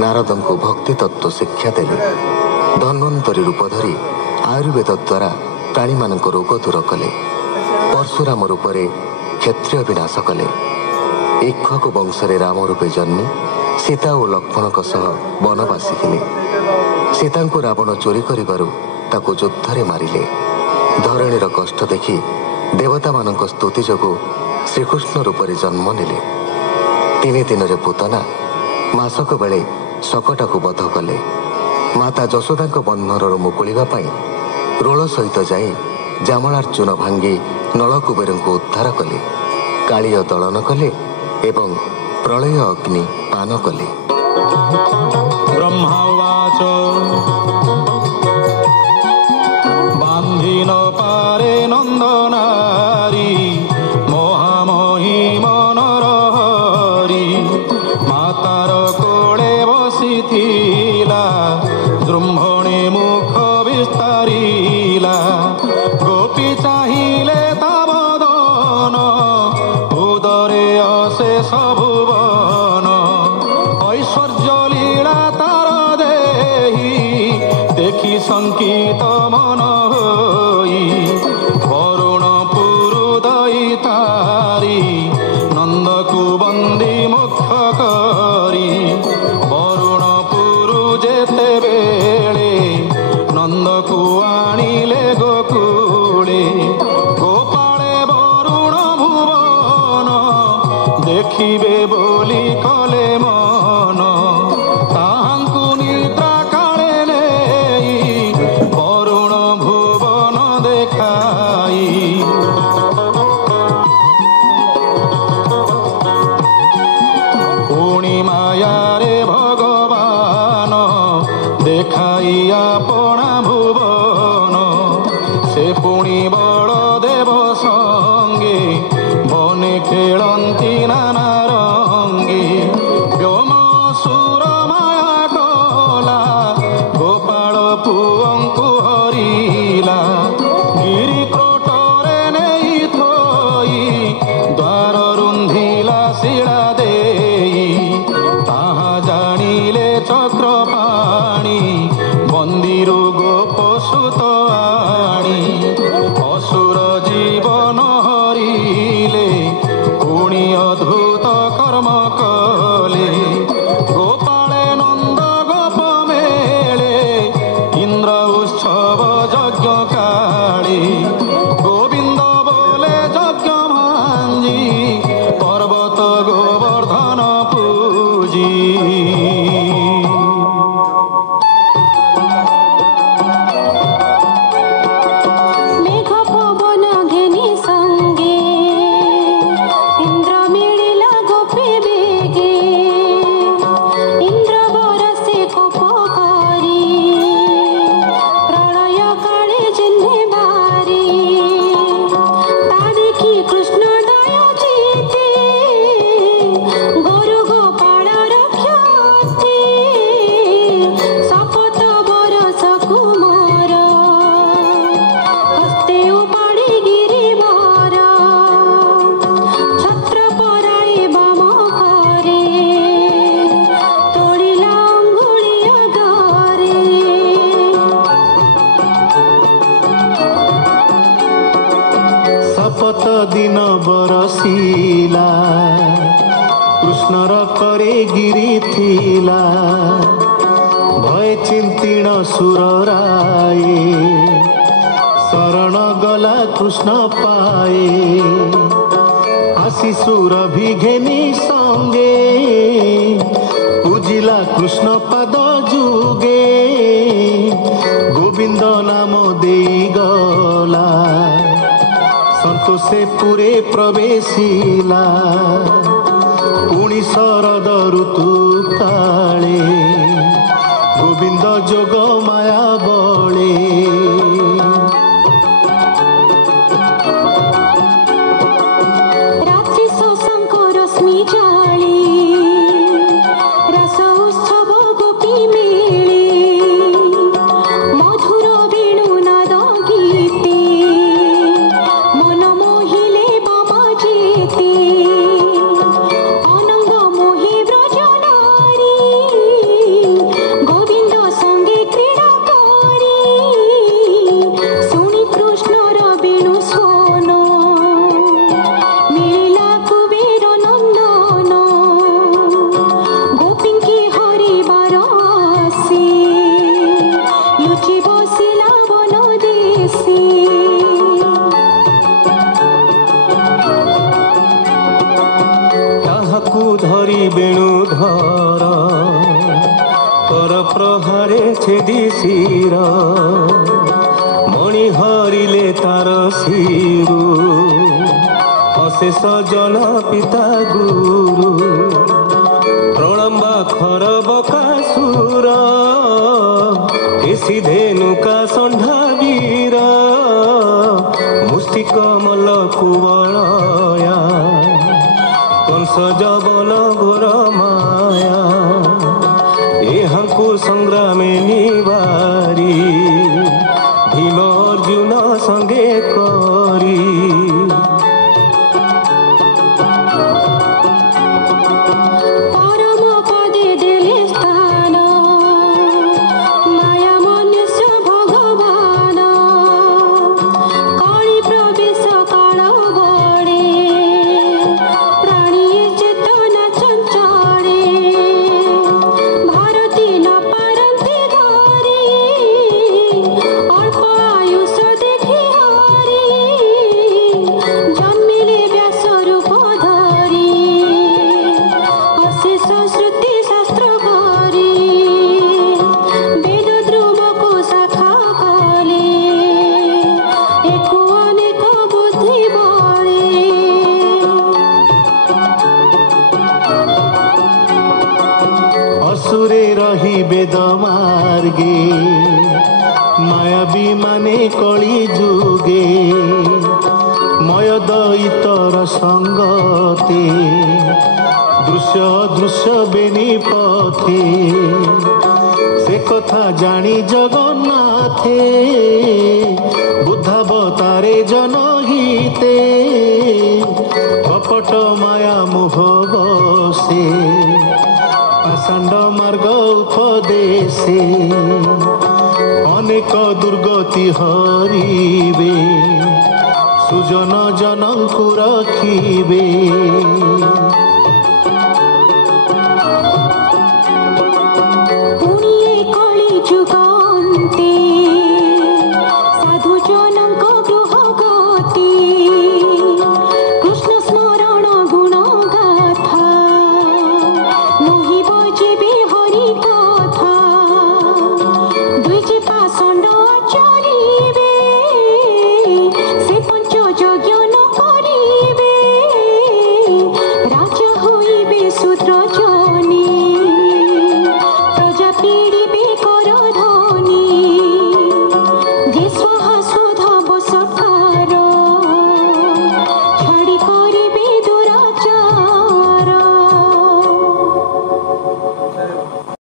नारदଙ୍କୁ भक्ति तत्व शिक्षा देले। धन्वंतरी रूप धरी आयुर्वेद द्वारा प्राणी मानक रोग दूर कले। परशुराम रूपरे क्षत्रिय विनाश कले। इक्ष्वाकु वंशरे राम रूपे जन्मी सीता और लक्ष्मण सह वनवासी हेले। सीता को रावण चोरी करिबारु ताकु युद्धरे मारिले। धरणीर कष्ट देखि देवता मानक स्तुति जोगु श्रीकृष्ण रूपरे जन्म नेले। 3 दिन पूतना मासक बेले शकटाकु बध कले। माता यशोदा बंधनर मुकुलिबा पई रोल सहित जाई जामलार्जुन भांगी नलकुबेर को उद्धार कले। कालिय दलन कले एवं प्रलय अग्नि पान कले। ब्रह्मवाच बांधीन पारे नंदनारी मोहामोही मनर हरि मातार कोले बसिथिला जृंभणे मुख विस्तारिला गोपी चाहिले तावदन उदरे अशेष भुवन ऐश्वर्य लीला तार देहि देखि संकित मन होई वरुण पुरुदयी तारी नंदकु बंदी मुख करी वरुण पुरु जेते बेले नंदकु आनिले गोकुले गोपाले वरुण भुवन देखिबे बोली कले मन ताहांकु निद्रा काले नेई वरुण भुवन देखाई पुणी मायारे भगवान देखाई आपणा भुवन से पुणी बलदेव संगे बने खेलती नाना रंगे व्योम सुर माया कला गोपाल पुअंकु हरिला गिरी क्रोटरे नेई थोई द्वार रुंधिला शिला देई ताहा जानिले चक्रपाणी बंदीरु गोप सुत आणी असुर जीवन हरिले पुणी अद्भुत कर्म कले गोपाले नंद गोप मेले इंद्र उत्सव यज्ञ काले गोविंद बोले यज्ञ भांजी पर्वत गोवर्धन पूजी मेघ पवन घेनी संगे इंद्र मिलिला गोपी बेगे इंद्र बरसे कोप करी प्रलय काले जिन्हे बारी ता देखी कृष्ण दया जीते गोरु गोपाल रक्षते शपथ बरस कुमार हस्ते उपाड़ी गिरिवर छत्र पराए बाम करे तोड़िला अंगुली अगरे शपथ दिन बरसिला कृष्णर करे गिरी थिला भय चिंतीण सुर राये शरण गला कृष्ण पाए आशी सुर भी घेनी संगे पूजिला कृष्ण पद जुगे गोविंद नाम देई गला संतोषे पुरे प्रवेशिला पुणी शरद ऋतु काले गोविंद जोग माया बळे रात्रि शशांक रश्मि जाली रस उत्सव गोपी मेले मधुर वेणुनाद गीते मन मोहिले बाम जेते अनंग मोहि ब्रज नारी ବେଣୁଧର ତୋର ପ୍ରହାରେ ଛେଦି ଶିର ମଣି ହରିଲେ ତାର ଶିରୁ ଅଶେଷ ଜନ ପିତା ଗୁରୁ ପ୍ରଳମ୍ବା ଖର ବକାସୁର କେଶୀ ଧେନୁକା ଷଣ୍ଢା ବୀର ମୁଷ୍ଟି କମଲ କୁବଳୟା କଂସ ଜବନ ଘୋର ମାୟା ଏହାଙ୍କୁ ସଂଗ୍ରାମେ ନିବାରି ଭୀମ ଅର୍ଜୁନ ସଙ୍ଗେ କରି ପରମ ପଦେ ଦେଲେ ସ୍ଥାନ ମାୟା ମନୁଷ୍ୟ ଭଗବାନ କଳି ପ୍ରବେଶ କାଳ ବଳେ ପ୍ରାଣୀ ଚେତନା ଚଞ୍ଚଳେ ଭାରତୀ ନ ପାରନ୍ତି ଧରି ଅଳ୍ପ ଆୟୁଷ ଦେଖି ହରି ଜନ୍ମିଲେ ବ୍ୟାସ ରୂପ ଧରି ଅଶେଷ ଶ୍ରୁତି ଶାସ୍ତ୍ର କରି ବେଦ ଧ୍ରୁବକୁ ଶାଖା କଲେ ଏକୁ ଅନେକ ବୁଦ୍ଧି ବଳେ ଅସୁରେ ରହି ବେଦ ମାର୍ଗେ ମାୟାବୀ ମାନେ କଳି ଯୁଗେ ମୟ ଦଇତର ସଙ୍ଗତେ ଦୃଶ୍ୟ ଦୃଶ୍ୟ ବେନି ପଥେ ସେ କଥା ଜାଣି ଜଗନ୍ନାଥେ ବୁଦ୍ଧାବତାରେ ଜନହିତେ କପଟ ମାୟା ମୋହ ବସେ ପାଷାଣ୍ଡ ମାର୍ଗ ଉପଦେଶେ ଅନେକ ଦୁର୍ଗତି ହରିବେ ସୁଜନ ଜନଙ୍କୁ ରଖିବେ।